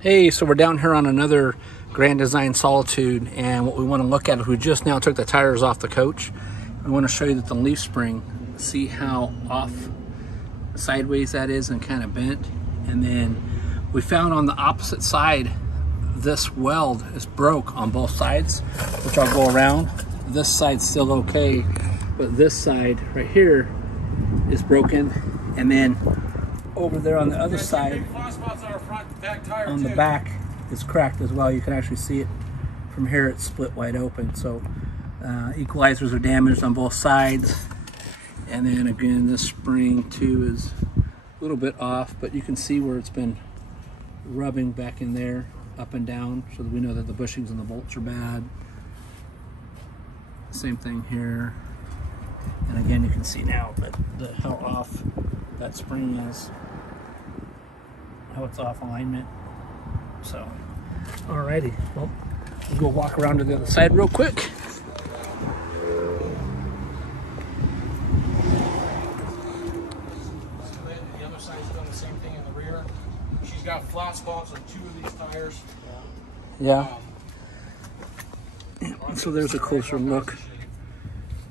Hey, so we're down here on another Grand Design Solitude, and what we want to look at is we just now took the tires off the coach. We want to show you that the leaf spring, see how off sideways that is and kind of bent. And then we found on the opposite side, this weld is broke on both sides, which I'll go around. This side's still okay, but this side right here is broken. And then over there on the other side, on the back, is cracked as well. You can actually see it from here. It's split wide open. So equalizers are damaged on both sides. And then again, this spring too is a little bit off, but you can see where it's been rubbing back in there, up and down, so that we know that the bushings and the bolts are bad. Same thing here. And again, you can see now that how off that spring is, how it's off alignment. So, alrighty, well, we'll go walk around to the other side real quick. The other side's done the same thing in the rear. She's got flat spots on 2 of these tires. Yeah. And so there's a closer look.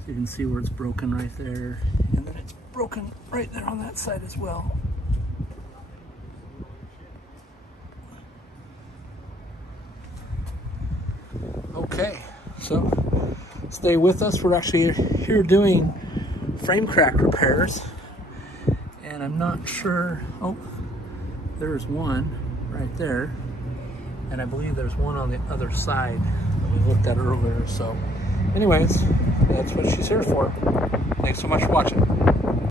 You can see where it's broken right there, and then it's broken right there on that side as well. Okay, so stay with us. We're actually here doing frame crack repairs, and I'm not sure. Oh, there's one right there, and I believe there's one on the other side that we looked at earlier. So anyways, that's what she's here for. Thanks so much for watching.